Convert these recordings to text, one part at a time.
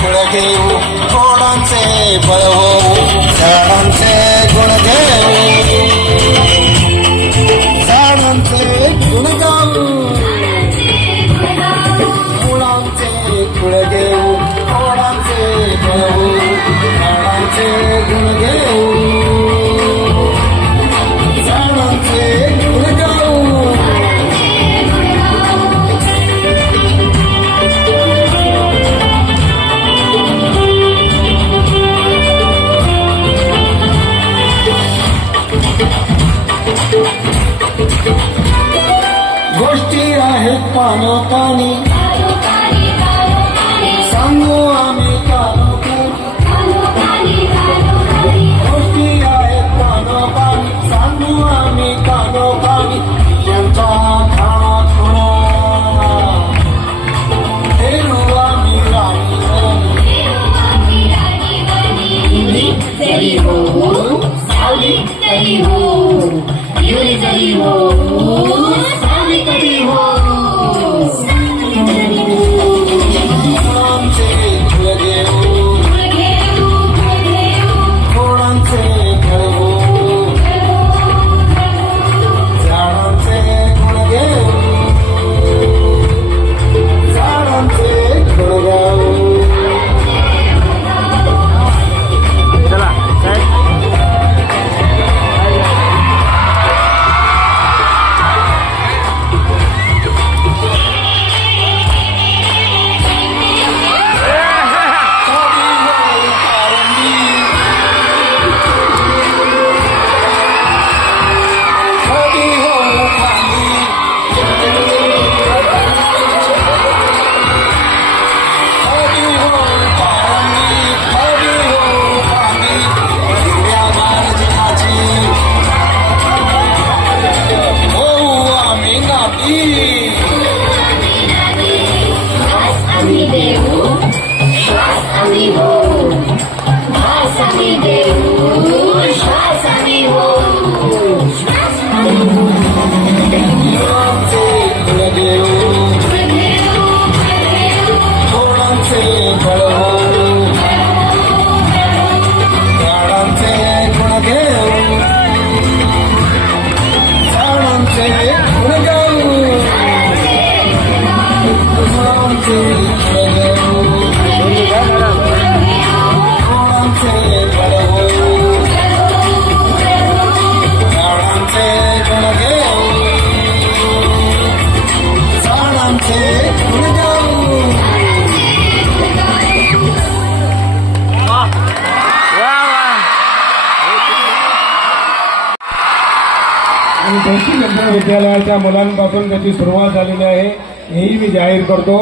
खेळ घेऊ गोडांचे बळ होऊ झाडांचे गुण घेऊ झाडांचे गुण गाऊ मुळांचे खेळ घेऊ गोडांचे बळ होऊ झाडांचे गुण घेऊ झाडांचे गुण गाऊ गोष्टी आहेत पानोपानी सांगू आम्ही कानोपानी गोष्टी आहेत पानोपानी सांगू आम्ही कानोपानी यांचा खाणा खुणा फेरू आम्ही राणी तरी हो सावली तरी हो युरी तरी हो सावली तरी हो मुलांचे खेळ घेऊ गोडांचे खेळ होऊ झाडांचे गुण घेऊ झाडांचे खेळ गाऊ विद्यालयाच्या मुलांपासून त्याची सुरुवात झालेली आहे हेही मी जाहीर करतो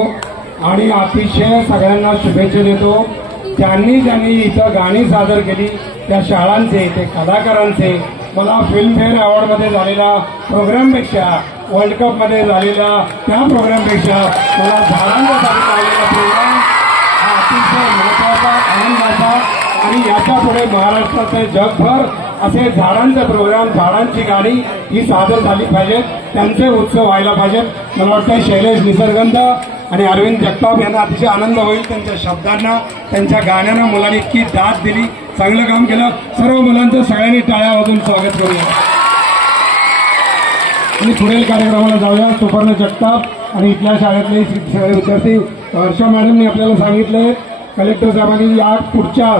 आणि अतिशय सगळ्यांना शुभेच्छा देतो। ज्यांनी ज्यांनी इथं गाणी सादर केली त्या शाळांचे ते कलाकारांचे मला फिल्मफेअर अवॉर्डमध्ये झालेल्या प्रोग्रामपेक्षा वर्ल्ड कपमध्ये झालेल्या त्या प्रोग्रामपेक्षा मला झाडांच्यासाठी झालेला प्रोग्राम हा अतिशय महत्त्वाचा आनंदाचा आणि याच्या पुढे महाराष्ट्राचे जगभर असे झाडांचे प्रोग्राम झाडांची गाणी ही सादर झाली पाहिजेत त्यांचे उत्सव व्हायला पाहिजेत। मला वाटतं शैलेश निसर्गंध आणि अरविंद जगताप यांना अतिशय आनंद होईल त्यांच्या शब्दांना त्यांच्या गाण्यांना मुलांनी इतकी दाद दिली चांगलं काम केलं। सर्व मुलांचं सगळ्यांनी टाळ्या वाजवून स्वागत करूया आणि पुढील कार्यक्रमाला जाऊया। सुपर्ण जगताप आणि इथल्या शाळेतले सगळे विद्यार्थी वर्षा मॅडमनी आपल्याला सांगितले कलेक्टर साहेबांनी या पुढच्या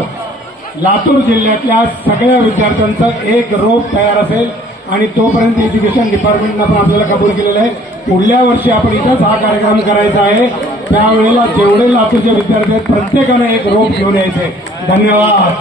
लातूर जिल्ह्यातल्या सगळ्या विद्यार्थ्यांचं एक रोप तयार असेल आणि तोपर्यंत एज्युकेशन डिपार्टमेंटनं पण आपल्याला कबूल केलेलं आहे पुढल्या वर्षी आपण इथंच हा कार्यक्रम करायचा आहे त्यावेळेला जेवढे लातूरचे विद्यार्थी आहेत प्रत्येकाने एक रोप घेऊन यायचे। धन्यवाद।